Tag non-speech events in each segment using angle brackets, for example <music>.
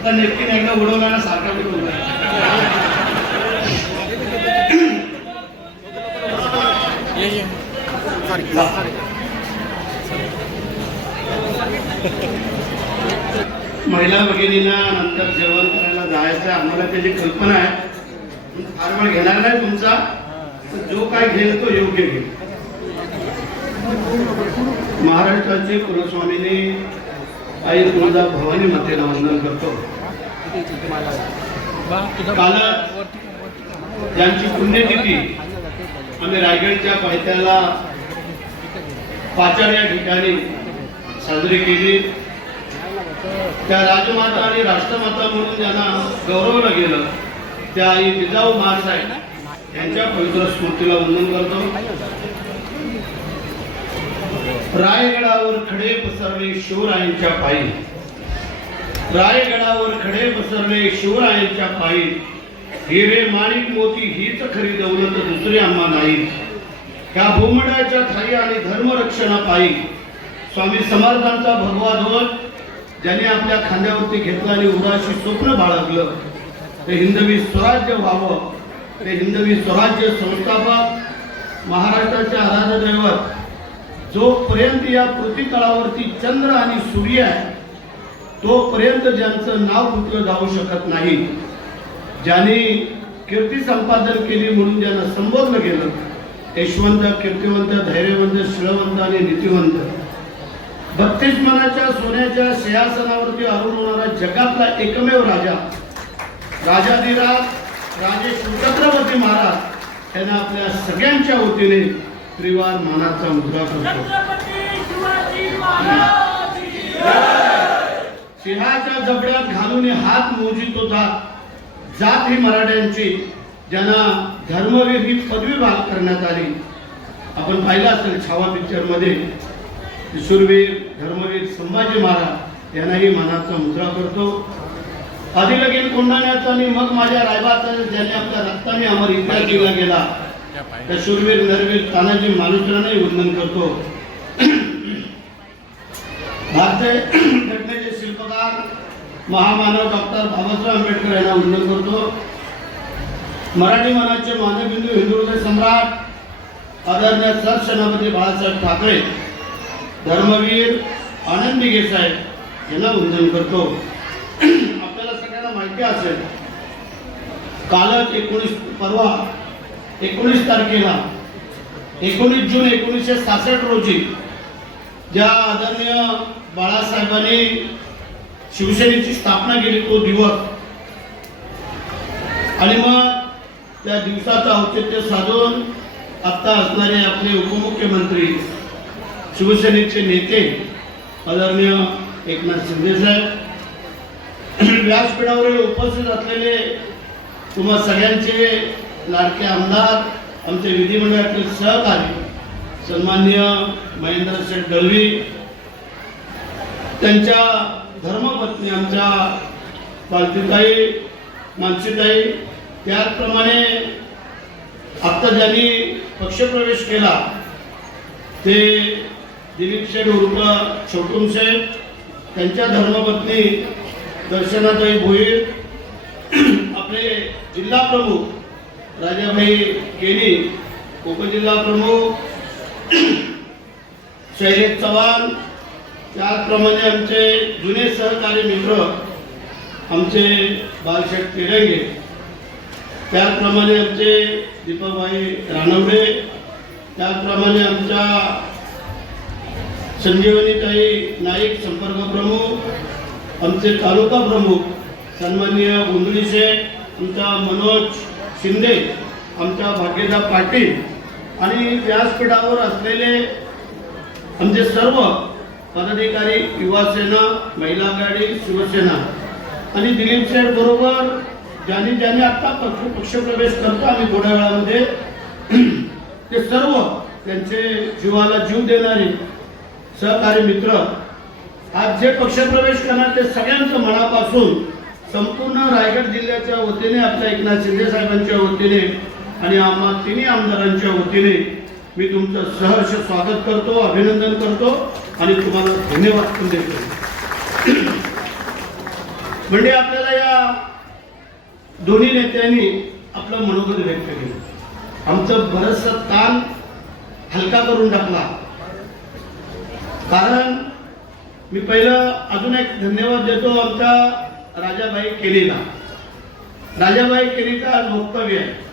आता नेपकीन एकदा उडवला ना सारखा मी उडवला. महिला भगिनींना नंतर जेवण करायला जायचं आहे. आम्हाला त्याची कल्पना आहे. फार वेळ घेणार नाही तुमचा. जो काय घेईल तो योग्य घेईल. महाराष्ट्राचे कुलस्वामीने आई तुळजा भवानी मातेला वंदन करतो. काल ज्यांची पुण्यतिथी आम्ही रायगडच्या पायथ्याला पाचार या ठिकाणी साजरी केली. त्या राजमाता आणि राष्ट्रमाता म्हणून ज्यांना गौरवलं गेलं त्या आई जिजाऊ महासाहेब यांच्या पवित्र स्मृतीला वंदन करतो. रायगडावर खडे पसरले शिवरायांच्या पायी. रायगडावर खडे पसरले शिवरायांच्या पायी. हिरे माणिक मोती हीच खरी दौलत दुसरी आम्हा नाही. ह्या भूमंडळाच्या ठाई आणि धर्मरक्षणापायी स्वामी समर्थांचा भगवा ध्वज ज्याने आपल्या खांद्यावरती घेतला आणि उदाशी स्वप्न बाळगलं. ते हिंदवी स्वराज्य व्हावं. ते हिंदवी स्वराज्य संस्थापक महाराष्ट्राचे आराध्य दैवत जोपर्यंत या पृथ्वीतळावरती चंद्र आणि सूर्य आहे तोपर्यंत ज्यांचं नाव कुठलं जाऊ शकत नाही. ज्यांनी कीर्ती संपादन केली म्हणून ज्यांना संबोधलं गेलं यशवंत कीर्तिवंत धैर्यवंत शिळवंत आणि नीतिवंत. बत्तीस मनाच्या सोन्याच्या सिंहासनावरती अरुण होणारा जगातला एकमेव राजा राजाधिराज राजे शिवछत्रपती महाराज यांना आपल्या सगळ्यांच्या वतीने त्रिवार मानाचा मुद्रा करतो. सिंहाच्या जबड्यात घालून हात मोजित होता. जात ही मराठ्यांची ज्यांना धर्मवीर ही पदवी भाग करण्यात आली. आपण पाहिलं असेल छावा पिक्चरमध्ये शूरवीर धर्मवीर संभाजी महाराज यांनाही मानाचा मुद्रा करतो. आधी लगीन कोंडाण्याचा आणि मग माझ्या रायबाचा ज्याने आपल्या रक्ताने अमर इतिहास दिला गेला. त्या शूरवीर नरवीर तानाजी मालुसरांनाही वंदन करतो. भारतीय घटनेचे शिल्पकार महामानव डॉक्टर बाबासाहेब आंबेडकर यांना वंदन करतो. मराठी मनाचे मानबिंदू हिंदू हृदय सम्राट आदरणीय सरसेनापती बाळासाहेब ठाकरे धर्मवीर आनंद दिघे साहेब यांना वंदन करतो. आपल्याला सगळ्यांना माहिती असेल कालच एकोणीस परवा एकोणीस तारखेला एकोणीस जून एकोणीसशे सहासष्ट रोजी ज्या आदरणीय बाळासाहेबांनी शिवसेनेची स्थापना केली तो दिवस. आणि मग त्या दिवसाचं औचित्य साधून आत्ता असणारे आपले उपमुख्यमंत्री शिवसेनेचे नेते आदरणीय एकनाथ शिंदे साहेब व्यासपीठावरील उपस्थित असलेले तुम्हा सगळ्यांचे लाडके आमदार आमचे विधिमंडळातील सहकारी सन्मान्य महेंद्र शेठ दळवी त्यांच्या धर्मपत्नी आमच्या पालतीताई मानसीताई त्याचप्रमाणे आत्ता ज्यांनी पक्षप्रवेश केला ते दिलीप शेठ उर्फ छोटूम शेठ त्यांच्या धर्मपत्नी दर्शनाताई भोईर <clears throat> आपले जिल्हा प्रमुख राजाभाई केनी उपजिल्हा प्रमुख शैलेश चव्हाण. त्याचप्रमाणे आमचे जुने सहकारी मित्र आमचे बालशेठ तिरंगे. त्याचप्रमाणे आमचे दीपकभाई रानवडे. त्याचप्रमाणे आमच्या संजीवनीताई नाईक संपर्क प्रमुख आमचे तालुका प्रमुख सन्माननीय गुंदळी शेठ आमचा मनोज शिंदे आमच्या भाग्यदा पाटील आणि व्यासपीठावर असलेले आमचे सर्व पदाधिकारी युवासेना महिला आघाडी शिवसेना आणि दिलीप शेठ बरोबर ज्यांनी ज्यांनी आता पक्ष पक्षप्रवेश करतो आम्ही थोड्या वेळामध्ये ते सर्व त्यांचे जीवाला जीव देणारे सहकारी मित्र आज जे पक्षप्रवेश करणार ते सगळ्यांचं मनापासून संपूर्ण रायगड जिल्ह्याच्या वतीने आपल्या एकनाथ शिंदे साहेबांच्या वतीने आणि आम्हा तिन्ही आमदारांच्या वतीने मी तुमचं सहर्ष स्वागत करतो अभिनंदन करतो आणि तुम्हाला धन्यवाद पण देतो. म्हणजे आपल्याला या दोन्ही नेत्यांनी आपलं मनोगत व्यक्त केलं. आमचं बरंचसं ताण हलका करून टाकला. कारण मी पहिलं अजून एक धन्यवाद देतो आमच्या राजाबाई केलीला. राजाबाई केलीचं आज वक्तव्य आहे.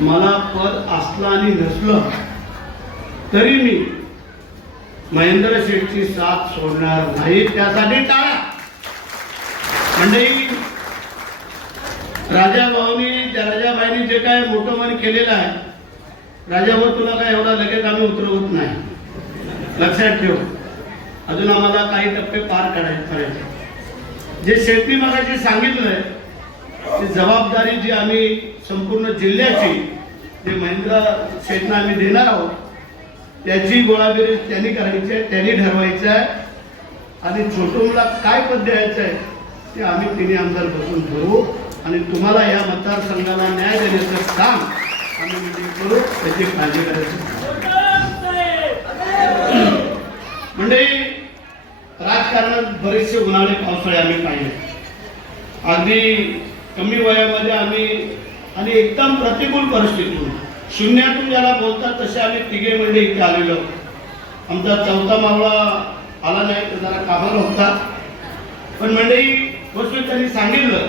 मला पद असलं आणि नसलं तरी मी महेंद्र शेठची साथ सोडणार नाही त्यासाठी टाळा. म्हणजे मंडळी राजाभाऊनी त्या राजाबाईंनी जे काय मोठं मन केलेलं आहे राजाभाऊ तुला काय एवढा लगेच आम्ही उतरवत नाही. लक्षात ठेव. अजून आम्हाला काही टप्पे पार काढायचे करायचे जे शेती मगाशी सांगितलंय ती जबाबदारी जी आम्ही संपूर्ण जिल्ह्याची जे महेंद्र शेठना आम्ही देणार आहोत त्याची गोळाबेरीज त्यांनी करायची आहे त्यांनी ठरवायचं आहे. आणि छोटूला काय पद द्यायचं आहे ते आम्ही तिन्ही आमदार बसून ठरवू आणि तुम्हाला या मतदारसंघाला न्याय देण्याचं काम आम्ही मिटिंग करू त्याची काळजी करायची. म्हणजे राजकारणात बरेचसे उन्हाळे पावसाळे आम्ही पाहिले. अगदी कमी वयामध्ये आम्ही आणि एकदम प्रतिकूल परिस्थितीतून शून्यातून ज्याला बोलतात तसे आम्ही तिघे म्हणजे इथे आलेलो. आमचा चौथा मावळा आला नाही तर जरा कामाला होता. पण मंडळी वस्तू त्यांनी सांगितलं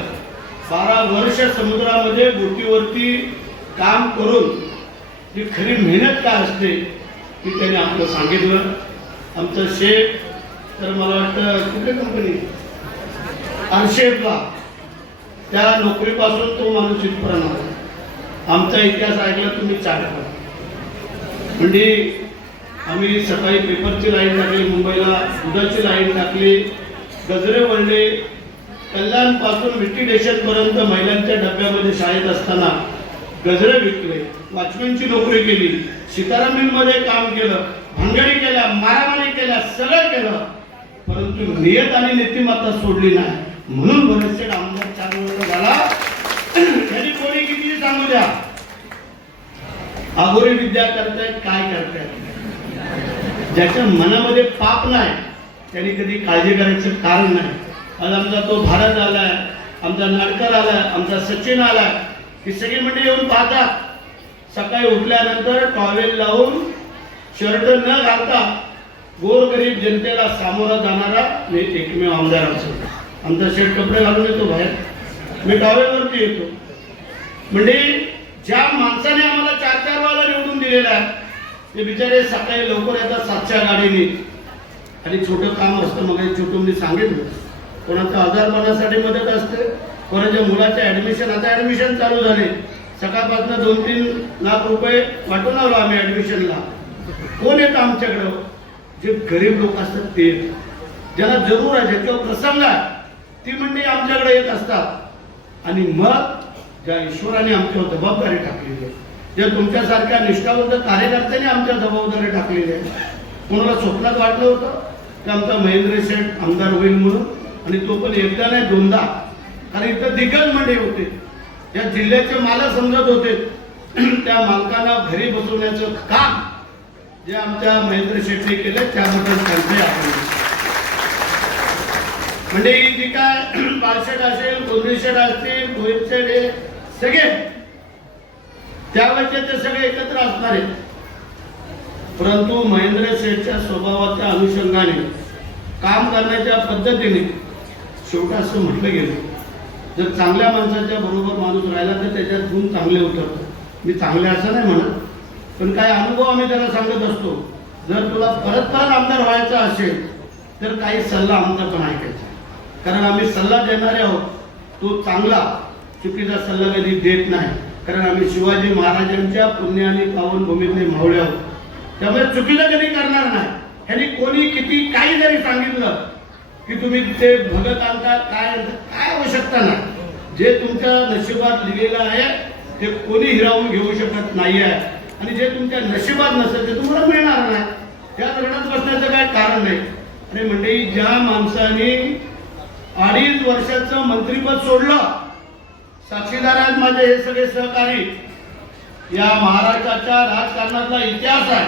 बारा वर्ष समुद्रामध्ये बोटीवरती काम करून जी खरी मेहनत काय असते ती त्यांनी आपलं सांगितलं. आमचं शेत तर मला वाटतं कुठली कंपनी अनशेपला त्या नोकरीपासून तो माणूस इथपर्यंत आला. आमचा इतिहास ऐकला तुम्ही चार म्हणजे आम्ही सकाळी पेपरची लाईन टाकली मुंबईला दुधाची लाईन टाकली. गजरे वळले. कल्याणपासून विटी डेशनपर्यंत महिलांच्या डब्यामध्ये शाळेत असताना गजरे विकले. वॉचमॅनची नोकरी केली. सीताराम मिलमध्ये काम केलं. भांगडी केल्या मारामारी केल्या सगळं केलं. परंतु नियत आणि नीतिमत्ता सोडली नाही. म्हणून बरेचसे आमदार चार वर्ष झाला. त्यांनी कोणी किती सांगू द्या. अघोरी विद्या करतायत काय करतायत? ज्याच्या मनामध्ये पाप नाही त्यांनी कधी काळजी करायचं कारण नाही. आज आमचा तो भारत आलाय आमचा नाडकर आलाय आमचा सचिन आलाय. ही सगळी मंडळी येऊन पाहतात. सकाळी उठल्यानंतर टॉवेल लावून शर्ट न घालता गोरगरीब जनतेला सामोरा जाणारा मी एकमेव आमदार असतो. आमचा शेट कपडे घालून येतो बाहेर. मी टॉवेलवरती येतो. म्हणजे ज्या माणसाने आम्हाला चार चार वाला निवडून दिलेला आहे ते बिचारे सकाळी लवकर येतात सातच्या गाडीने. आणि छोटं काम असतं मग छोटं मी सांगितलं. कोणाचं आजारपणासाठी मदत असते कोणाच्या मुलाच्या ॲडमिशन आता ॲडमिशन चालू झाले. सकाळपासून दोन तीन लाख रुपये वाटून आलो आम्ही ॲडमिशनला कोण येतं आमच्याकडं? जे गरीब लोक असतात ते ज्याला जरूर आहे किंवा प्रसंग आहे ती मंडळी आमच्याकडे येत असतात. आणि मग ज्या ईश्वराने आमच्यावर जबाबदारी टाकलेली आहे ज्या तुमच्यासारख्या निष्ठावंत कार्यकर्त्यांनी आमच्या जबाबदारी टाकलेली आहे. कोणाला स्वप्नात वाटलं होतं? की आमचा महेंद्र शेठ आमदार होईल म्हणून आणि तो पण एकदा नाही दोनदा. कारण इथं दिग्गज मंडळी होते. ज्या जिल्ह्याचे मालक समजत होते. <clears throat> त्या मालकांना घरी बसवण्याचं काम जे आमच्या महेंद्र शेट्टी केलं त्याबद्दल त्यांचे आपण म्हणजे ही जी काय <clears throat> बाळशेट असेल गोंधळी शेठ असतील भोईर शेठ हे सगळे त्यावेळेचे ते सगळे एकत्र असणार आहेत. परंतु महेंद्र शेठच्या स्वभावाच्या अनुषंगाने काम करण्याच्या पद्धतीने शेवटा असं म्हटलं गेलं जर चांगल्या माणसाच्या बरोबर माणूस राहिला तर त्याच्यात गुण चांगले उतरतात. मी चांगले असं नाही म्हणत पण काय अनुभव आम्ही त्याला सांगत असतो. जर तुला परत परत आमदार व्हायचं असेल तर काही सल्ला आमचा पण ऐकायचा. कारण आम्ही सल्ला देणारे आहोत. तो चांगला चुकीचा सल्ला कधी देत नाही. कारण आम्ही शिवाजी महाराजांच्या पुण्य आणि पावनभूमीतले मावळे आहोत. त्यामुळे चुकीला कधी करणार नाही. ह्यांनी कोणी किती काही जरी सांगितलं की तुम्ही ते भगत आणता काय काय आवश्यकता नाही. जे तुमच्या नशिबात लिहिलेलं आहे ते कोणी हिरावून घेऊ शकत नाही आहे आणि जे तुमच्या नशिबात नसेल ते तुम्हाला मिळणार नाही. त्या धरणात बसण्याचं काय कारण नाही. आणि म्हणजे ज्या माणसाने अडीच वर्षाचं मंत्रीपद सोडलं साक्षीदार आहेत माझे हे सगळे सहकारी या महाराष्ट्राच्या राजकारणातला इतिहास आहे.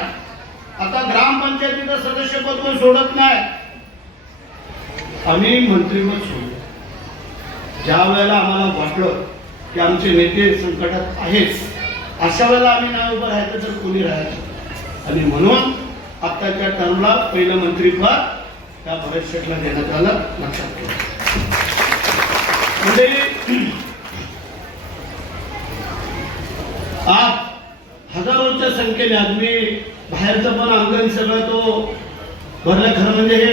आता ग्रामपंचायतीचं सदस्यपद कोण सोडत नाही? आम्ही मंत्रीपद सोडलं ज्या वेळेला आम्हाला वाटलं की आमचे नेते संकटात आहेत अशा वेळेला आम्ही नाही उभं राहायचं तर कोणी राहायचं आणि म्हणून आत्ताच्या टर्मला पहिलं मंत्रीपद त्या भरत शेठला देण्यात आलं लक्षात ठेवा. म्हणजे आज हजारोच्या संख्येने आज बाहेरचं पण अंगण सगळं तो भरलं खरं म्हणजे हे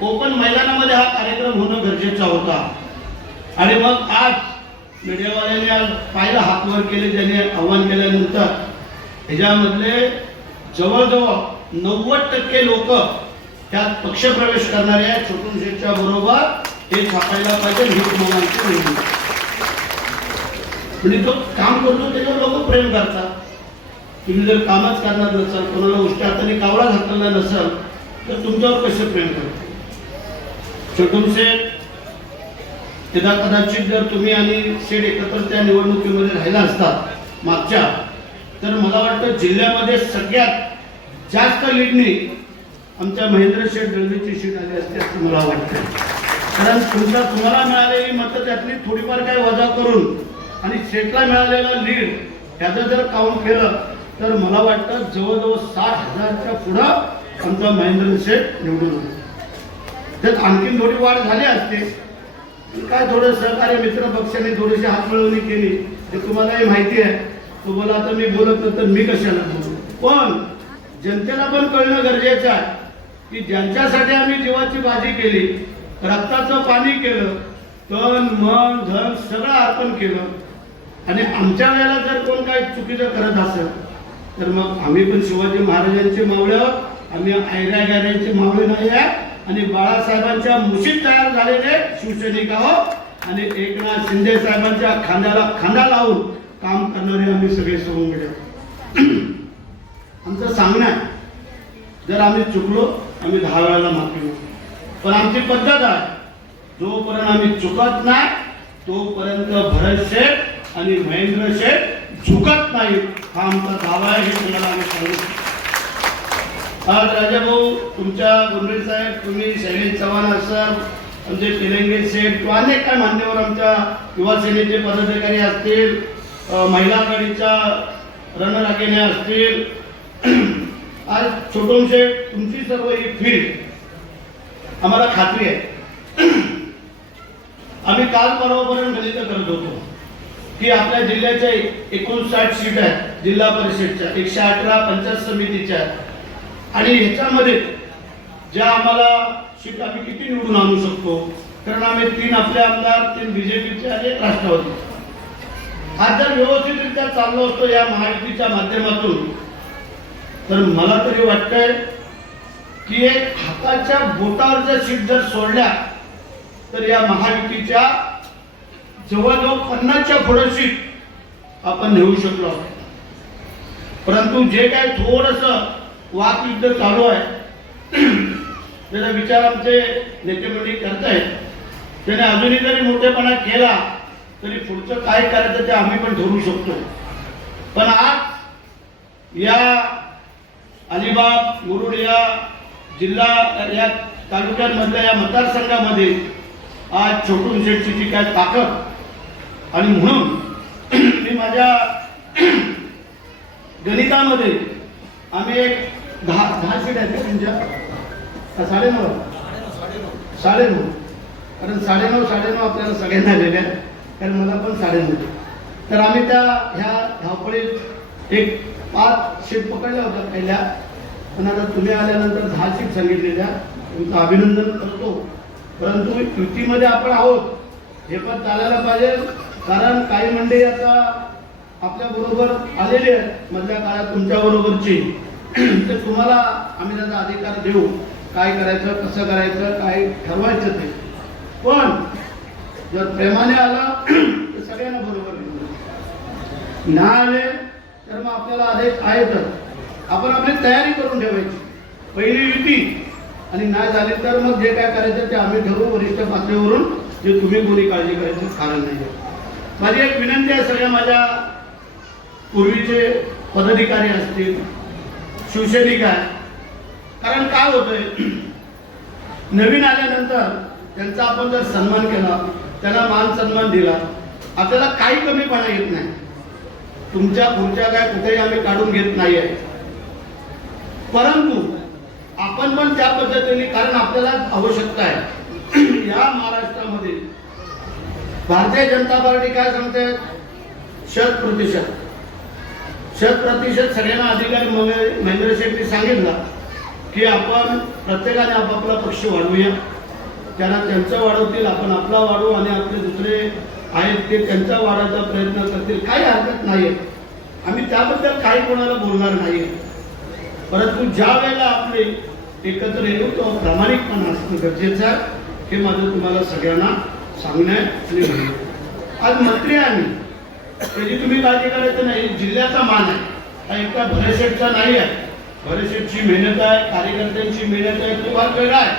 कोकण मैदानामध्ये हा कार्यक्रम होणं गरजेचा होता. आणि मग आज मीडियावाल्याने आज पाहिलं हात वर केले ज्याने आव्हान केल्यानंतर. ह्याच्यामधले जवळजवळ नव्वद टक्के लोक त्यात पक्षप्रवेश करणारे आहेत. छोटून शेठच्या बरोबर हे छापायला पाहिजे ही तुम्हाला म्हणजे तो काम करतो त्याच्यावर लोक प्रेम करतात. तुम्ही जर कामच करणार नसाल कोणाला गोष्टी हाताने कावळा घातलेला नसाल तर तुमच्यावर कसं प्रेम करते छोटून शेठ तेव्हा कदाचित जर तुम्ही आणि सेट एकत्र त्या निवडणुकीमध्ये राहिला असतात मागच्या तर मला वाटतं जिल्ह्यामध्ये सगळ्यात जास्त लीडनी आमच्या महेंद्र शेठ दळवीची सीट आली असते असं मला वाटतं कारण तुमचा तुम्हाला मिळालेली मतं त्यातली थोडीफार काही वजा करून आणि शेठला मिळालेला लीड त्याचं जर काउंट केलं तर मला वाटतं जवळजवळ साठ हजारच्या पुढं आमचा महेंद्र शेठ निवडून आला. आणखीन थोडी वाढ झाली असते काय थोडं सहकार्य मित्र पक्षाने थोडीशी हातमिळवणी केली ते तुम्हालाही माहिती आहे. तुम्हाला आता मी बोलत नंतर मी कशाला बोलू? पण जनतेला पण कळणं गरजेचं आहे की ज्यांच्यासाठी आम्ही जीवाची बाजी केली रक्ताचं पाणी केलं तन मन धन सगळं अर्पण केलं. आणि आमच्या वेळेला जर कोण काही चुकीचं करत असेल तर मग आम्ही पण शिवाजी महाराजांचे मावळे आहोत आम्ही आयऱ्या गॅऱ्यांचे मावळे नाही आहे. आणि बाळासाहेबांच्या मुशीत तयार झालेले शिवसैनिक आहोत. आणि एकनाथ शिंदे साहेबांच्या खांद्याला खांदा लावून काम करणारे आम्ही सगळे सोडून गेले. आमचं सांगणं आहे जर आम्ही चुकलो आम्ही दहा वेळाला माफी पण आमची पद्धत आहे जोपर्यंत आम्ही चुकत नाही तोपर्यंत भरत शेठ आणि महेंद्र शेठ झुकत नाही. हा आमचा दावा आहे हे तुम्हाला आम्ही सांगितलं आज राजाभाऊ तुमच्या गुंडे साहेब तुम्ही शैलेश चव्हाण असाल आमचे तेलंगे सेठ किंवा अनेक काय मान्यवर आमच्या युवा सेनेचे पदाधिकारी असतील महिला आघाडीच्या रणरागिण्या असतील <clears throat> आज छोटोम शेठ तुमची सर्व ही फील्ड आम्हाला खात्री आहे <clears throat> आम्ही काल परवापर्यंत गणित करत होतो की आपल्या जिल्ह्याच्या एकोणसाठ सीट आहेत जिल्हा परिषदच्या एकशे अठरा पंचायत समितीच्या आहेत. आणि ह्याच्यामध्ये ज्या आम्हाला सीट आम्ही किती निवडून आणू शकतो कारण आम्ही तीन आपले आमदार तीन बीजेपीचे आणि एक राष्ट्रवादी हा जर व्यवस्थितरित्या चाललो असतो या महायुतीच्या माध्यमातून तर मला तरी वाटतंय की एक हाताच्या बोटावरच्या सीट जर सोडल्या तर या महायुतीच्या जवळजवळ पन्नासच्या पुढे सीट आपण नेऊ शकलो आहोत. परंतु जे काय थोडस वाकयुद्ध चालू आहे. त्याचा विचार आमचे नेते मंडळी आहेत त्याने अजूनही जरी मोठेपणा केला तरी पुढचं काय करायचं ते आम्ही पण ठरवू शकतो पण आज या अलिबाग मुरुड या जिल्हा या तालुक्यांमधल्या या मतदारसंघामध्ये आज छोटून शेठची जी काय ताकद. आणि म्हणून मी माझ्या गणितामध्ये आम्ही एक दहा दहा सीट आहेत का तुमच्या साडेनऊ. साडेनऊ. कारण साडेनऊ साडेनऊ आपल्याला सगळ्यांना आलेल्या आहेत. कारण मला पण साडेनऊ तर आम्ही त्या ह्या धावपळीत एक पाच सीट पकडल्या होत्या पहिल्या. पण आता तुम्ही आल्यानंतर दहा सीट सांगितलेल्या तुमचं अभिनंदन करतो. परंतु युतीमध्ये आपण आहोत. हे पण चालायला पाहिजे. कारण काही मंडळी आता आपल्या बरोबर आलेली आहेत. मधल्या काळात तुमच्या बरोबरची तर तुम्हाला आम्ही त्याचा अधिकार देऊ. काय करायचं कसं करायचं काय ठरवायचं ते. पण जर प्रेमाने आला तर सगळ्यांना बरोबर ना आले तर मग आपल्याला आदेश आहेतच. आपण आपली तयारी करून ठेवायची. पहिली युती आणि नाही झाली तर मग जे काय करायचं ते आम्ही ठरवू वरिष्ठ पातळीवरून. जे तुम्ही कोणी काळजी करायचं कारण नाही. माझी एक विनंती आहे सगळ्या माझ्या पूर्वीचे पदाधिकारी असतील शिवसैनिक आहे. कारण काय होतंय? नवीन आल्यानंतर त्यांचा आपण जर सन्मान केला त्यांना मान सन्मान दिला आपल्याला काही कमीपणा येत नाही. तुमच्या पुढच्या काय कुठेही आम्ही काढून घेत नाही आहे. परंतु आपण पण त्या पद्धतीने कारण आपल्याला आवश्यकता आहे. <clears throat> या महाराष्ट्रामध्ये भारतीय जनता पार्टी काय सांगते? शत प्रतिशत. शत प्रतिशत सगळ्यांना अधिकारी महेंद्र शेट्टी सांगितलं की आपण प्रत्येकाने आपापला पक्ष वाढवूया. त्यांना त्यांचं वाढवतील आपण आपला वाढवू आणि आपले दुसरे आहेत ते त्यांचा वाढायचा प्रयत्न करतील. काही हरकत नाही आहे आम्ही त्याबद्दल काही कोणाला बोलणार नाही परंतु ज्या वेळेला आपले एकत्र येऊ तो प्रामाणिकपणा असणं गरजेचं आहे हे माझं तुम्हाला सगळ्यांना सांगण्यात आणि आज मंत्री आहे आम्ही. त्याची तुम्ही काळजी करायचं नाही जिल्ह्याचा मान आहे. हा एकटा भरेशेठचा नाही आहे. भरेशेठची मेहनत आहे कार्यकर्त्यांची मेहनत आहे तो भाग वेगळा आहे.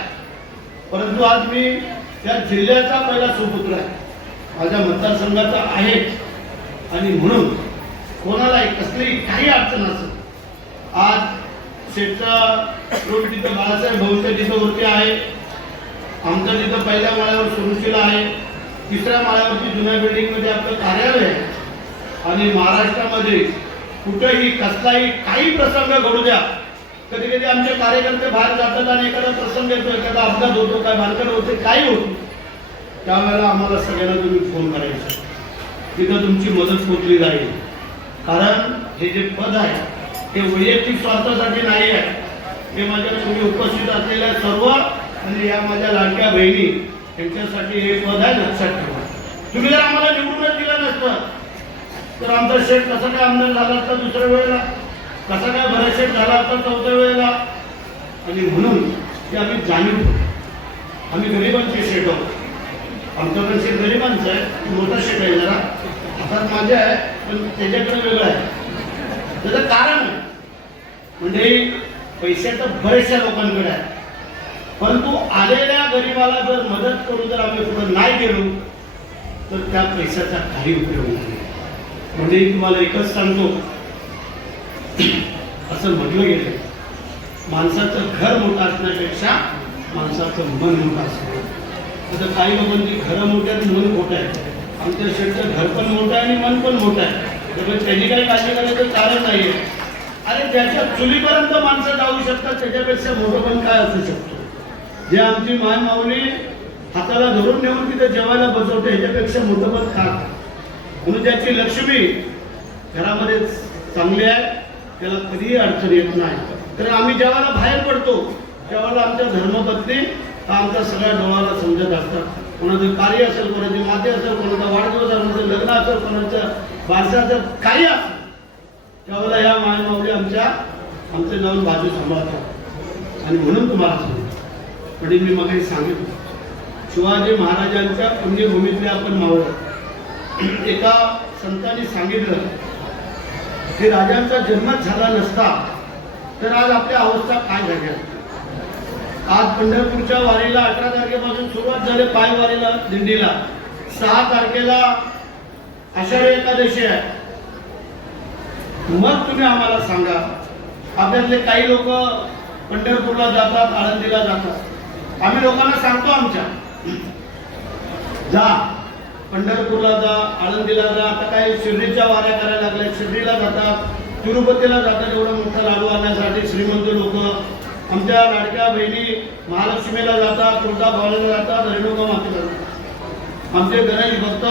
परंतु आज मी त्या जिल्ह्याचा पहिला सुपुत्र आहे. माझ्या मतदारसंघाचा आहे. आणि म्हणून कोणालाही कसलीही काही अडचण असेल आज शेठचा रोड तिथं बाळासाहेब भाऊच्या तिथं वरती आहे आमचं तिथं पहिल्या माळ्यावर सुरुशीला आहे तिसऱ्या माळ्यावरती जुन्या बिल्डिंगमध्ये आपलं कार्यालय आहे. आणि महाराष्ट्रामध्ये कुठेही कसलाही काही प्रसंग घडू द्या कधी कधी आमचे कार्यकर्ते बाहेर जातात आणि एखादा प्रसंग येतो एखादा अपघात होतो काय भानकड होते काही होतो त्यावेळेला आम्हाला सगळ्यांना तुम्ही फोन करायचा. तिथं तुमची मदत पोचली जाईल. कारण हे जे पद आहे ते वैयक्तिक स्वार्थासाठी नाही आहे. हे माझ्या तुम्ही उपस्थित असलेल्या सर्व आणि या माझ्या लाडक्या बहिणी यांच्यासाठी हे पद आहे लक्षात ठेवा. तुम्ही जर आम्हाला निवडूनच दिलं नसतं तर आमचा शेठ कसा काय आमदार झाला असता दुसऱ्या वेळेला? कसा काय बरा शेठ झाला असता चौथ्या वेळेला? आणि म्हणून ते आम्ही जाणीव आम्ही गरिबांचे शेठ आहोत. आमच्याकडे शेठ गरिबांचं आहे मोठा शेठ आहे जरा. हातात माझे आहे पण त्याच्याकडे वेगळं आहे. त्याचं कारण आहे. म्हणजे पैसे तर बरेचशा लोकांकडे आहे परंतु आलेल्या गरिबाला जर मदत करून जर आम्ही पुढे नाही गेलो तर त्या पैशाचा काही उपयोग नाही. म्हणजे तुम्हाला एकच सांगतो. असं म्हटलं गेलं. माणसाचं घर मोठं असण्यापेक्षा माणसाचं मन मोठं असतं. आता काही लोकांची घरं मोठी आहेत मन मोठं आहे. आमच्या शेठचं घर पण मोठं आहे आणि मन पण मोठं आहे. त्यामुळे त्यांनी काही काळजी करायचं कारण नाही आहे अरे त्याच्या चुलीपर्यंत माणसं जाऊ शकतात त्याच्यापेक्षा मोठं पण काय असू शकतो? जे आमची मान माऊली हाताला धरून नेऊन तिथे जेवायला बसवते ह्याच्यापेक्षा मोठं पण का? म्हणून ज्याची लक्ष्मी घरामध्ये चांगली आहे त्याला कधीही अडचण येत नाही. तर आम्ही ज्यावेळेला बाहेर पडतो त्यावेळेला आमच्या धर्मपत्नी हा आमच्या सगळ्या डोळ्याला समजत असतात. कोणाचं कार्य असेल कोणाची माते असेल कोणाचा वाढदिवस असेल कोणाचं लग्न असेल कोणाचं बारशाचं असेल काही असेल त्यावेळेला या मायमाऊली आमच्या आमचे जाऊन बाजू सांभाळतात. आणि म्हणून तुम्हाला सांगतो पण मी मग सांगितलं. शिवाजी महाराजांच्या पुण्यभूमीतले आपण मावळ एका संतांनी सांगितलं की राजांचा जन्मच झाला नसता तर आज आपल्या अवस्था काय झाल्या? आज पंढरपूरच्या वारीला अठरा तारखेपासून सुरुवात झाली पाय वारीला दिंडीला. सहा तारखेला आषाढी एकादशी आहे. मग तुम्ही आम्हाला सांगा आपल्यातले काही लोक पंढरपूरला जातात आळंदीला जातात. आम्ही लोकांना सांगतो आमच्या. जा. पंढरपूरला जा आळंदीला जा आता काय शिर्डीच्या वाऱ्या करायला लागल्या शिर्डीला जातात तिरुपतीला जातात एवढा मोठा लाडू आणण्यासाठी श्रीमंत लोक. आमच्या लाडक्या बहिणी महालक्ष्मीला जातात तुळजाभवानीला जातात रेणुका मातेला जातात. आमचे गणेश भक्त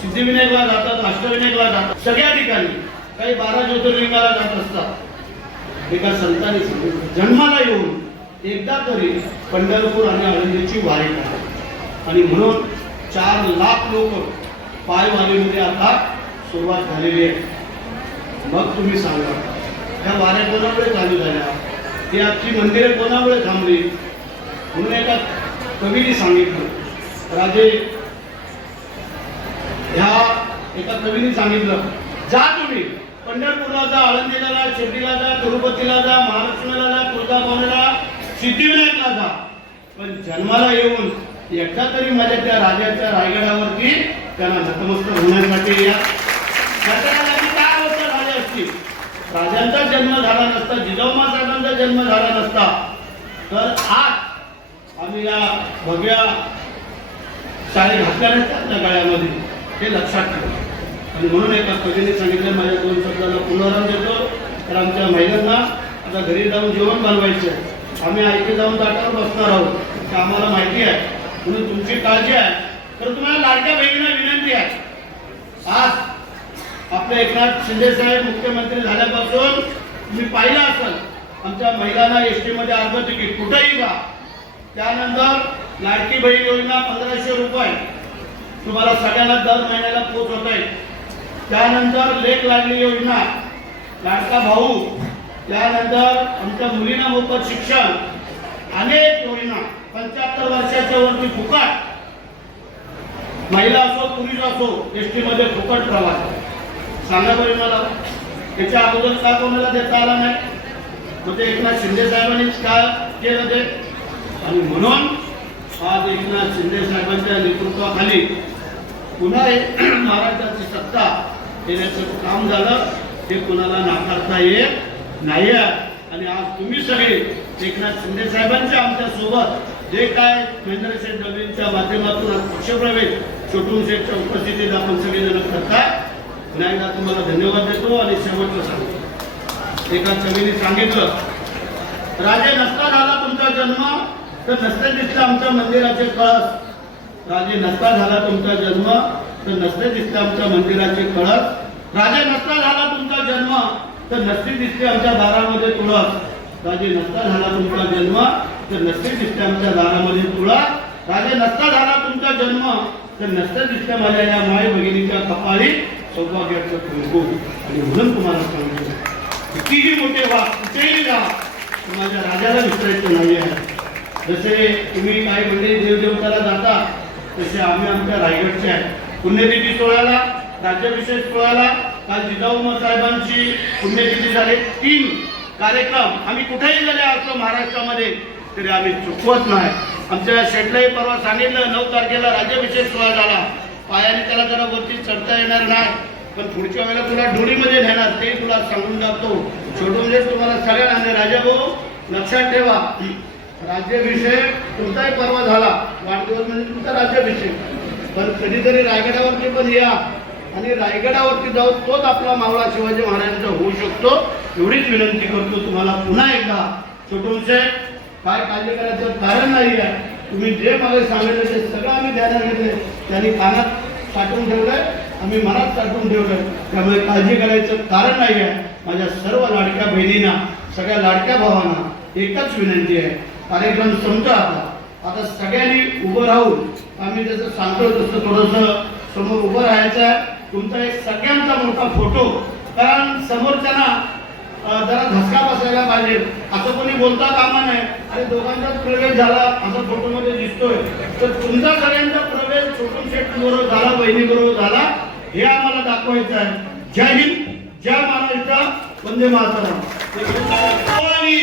सिद्धिविनायकला जातात अष्टविनायकला जातात. सगळ्या ठिकाणी काही बारा ज्योतिर्लिंगाला जात असतात. एका संतांनी सांगितलं जन्माला येऊन एकदा तरी पंढरपूर आणि आळंदीची वारी करा. आणि म्हणून चार लाख लोक पायवारीमध्ये आता सुरुवात झालेली आहे. मग तुम्ही सांगा ह्या वाऱ्या कोणामुळे चालू झाल्या? ही आजची मंदिरे कोणामुळे थांबली? म्हणून एका कवीने सांगितलं. राजे ह्या एका कवीने सांगितलं जा तुम्ही. पंढरपूरला जा आळंदीला जा शिर्डीला जा तिरुपतीला जा महालक्ष्मीला जा तुळजाभवानीला सिद्धिविनायकला जा. पण जन्माला येऊन एकदा तरी माझ्या त्या राजाच्या रायगडावरती त्यांना नतमस्तक होण्यासाठी या. काय अवस्था झाली असती? राजांचा जन्म झाला नसता जिजाऊमा साहेबांचा जन्म झाला नसता. तर आज आम्ही या भव्या शाळे घातल्या नसतात त्या गळ्यामध्ये हे लक्षात ठेवा. आणि म्हणून एका कवीने सांगितलं माझ्या दोन शब्दाला पुनरावृत्ती देतो. तर आमच्या महिलांना आता घरी जाऊन जेवण बनवायचं आहे. आम्ही आईथे जाऊन ताटावर बसणार आहोत. ते आम्हाला माहिती आहे. म्हणून तुमची काळजी आहे. तर तुम्हाला लाडक्या बहिणीला विनंती आहे. आज आपले एकनाथ शिंदे साहेब मुख्यमंत्री झाल्यापासून तुम्ही पाहिलं असेल आमच्या महिलांना एसमध्ये अर्ध तिकीट कुठेही जा त्यानंतर लाडकी बहीण योजना पंधराशे रुपये तुम्हाला सगळ्यांना दर महिन्याला पोहोचवत आहे. त्यानंतर लेख लागली योजना लाडका भाऊ त्यानंतर आमच्या मुलींना मोफत शिक्षण अनेक योजना. पंच्याहत्तर वर्षाच्या वरती फुकट. महिला असो पुरुष असो एस टी मध्ये फुकट प्रवास. सांगा बरे मला त्याच्या अगोदर का कोणाला देता आला नाही? मग ते एकनाथ शिंदे साहेबांनी का केलं ते? आणि म्हणून आज एकनाथ शिंदे साहेबांच्या नेतृत्वाखाली पुन्हा एक <clears throat> महाराष्ट्राची सत्ता येण्याचं काम झालं. हे कुणाला नाकारता येत नाही आणि आज तुम्ही सगळे एकनाथ शिंदे साहेबांच्या आमच्यासोबत जे काय महेंद्र शेठ दबेंच्या माध्यमातून आज पक्षप्रवेश छोटून शेठच्या उपस्थितीत आपण सगळेजण करताय. पुन्हा एकदा तुम्हाला धन्यवाद देतो आणि शेवटचं सांगतो. एका कवीने सांगितलं राजे नसता झाला तुमचा जन्म तर नसते दिसलं आमच्या मंदिराचे कळस. राजे नसता झाला तुमचा जन्म तर नसते दिसते आमच्या मंदिराचे कळस. राजे नसता झाला तुमचा जन्म तर नसते दिसते आमच्या दारामध्ये तुळस. राजे नसता झाला तुमचा जन्म तर नसते दिसते आमच्या दारामध्ये तुळस राजे नसता झाला तुमचा जन्म तर नसत्या दिसत्या माझ्या या माय भगिनीच्या कपाळी सौभाग्याचं कुंकू आणि म्हणून तुम्हाला सांगितलं कितीही मोठे व्हा कुठेही जा माझ्या राजाला विसरायचं नाही आहे जसे तुम्ही काही मंडळी देवदेवताला जाता तसे आम्ही आमच्या रायगडचे आहे. पुण्यतिथी सोहळ्याला राज्याभिषेक सोहळ्याला काल जिजाऊ साहेबांची पुण्यतिथी झाले. तीन कार्यक्रम आम्ही कुठेही गेले असतो महाराष्ट्रामध्ये तरी आम्ही चुकवत नाही. आमच्या शेटलाही परवा सांगितलं नऊ तारखेला राज्याभिषेक सोहळा झाला. पायाने त्याला जरा वरती चढता येणार नाही. पण पुढच्या वेळेला तुला डोळीमध्ये नेणार ते तुला सांगून टाकतो. छोटू म्हणजे तुम्हाला सगळ्यांना आणि राजा भाऊ लक्षात ठेवा. राज्याभिषेक तुमचाही परवा झाला वाढदिवस म्हणजे तुमचा राज्याभिषेक. पण कधीतरी रायगडावरती पण या. आणि रायगडावरती जाऊ तोच आपला मावळा शिवाजी महाराजांचा होऊ शकतो एवढीच विनंती करतो तुम्हाला पुन्हा एकदा. छोटूंचे म्हणजे काय काळजी करायचं कारण नाही आहे. तुम्ही जे मला सांगितलं ते सगळं आम्ही ध्यानात घेतले त्यांनी कानात साठवून ठेवलंय आम्ही मनात साठवून ठेवलंय. त्यामुळे काळजी करायचं कारण नाही आहे. माझ्या सर्व लाडक्या बहिणींना सगळ्या लाडक्या भावांना एकच विनंती आहे. कार्यक्रम संपतो आता. आता सगळ्यांनी उभं राहून आम्ही जसं सांगतो तसं थोडंसं समोर उभं राहायचं आहे. तुमचा एक सगळ्यांचा मोठा फोटो कारण समोरच्यांना जरा धसका बसायला पाहिजे. असं कोणी बोलता कामा नाही आणि दोघांचाच प्रवेश झाला असं फोटोमध्ये दिसतोय. तर तुमचा सगळ्यांचा प्रवेश छोटून शेट बरोबर झाला बहिणी बरोबर झाला हे आम्हाला दाखवायचं आहे. जय हिंद जय महाराष्ट्र वंदे मातरम. छत्रपती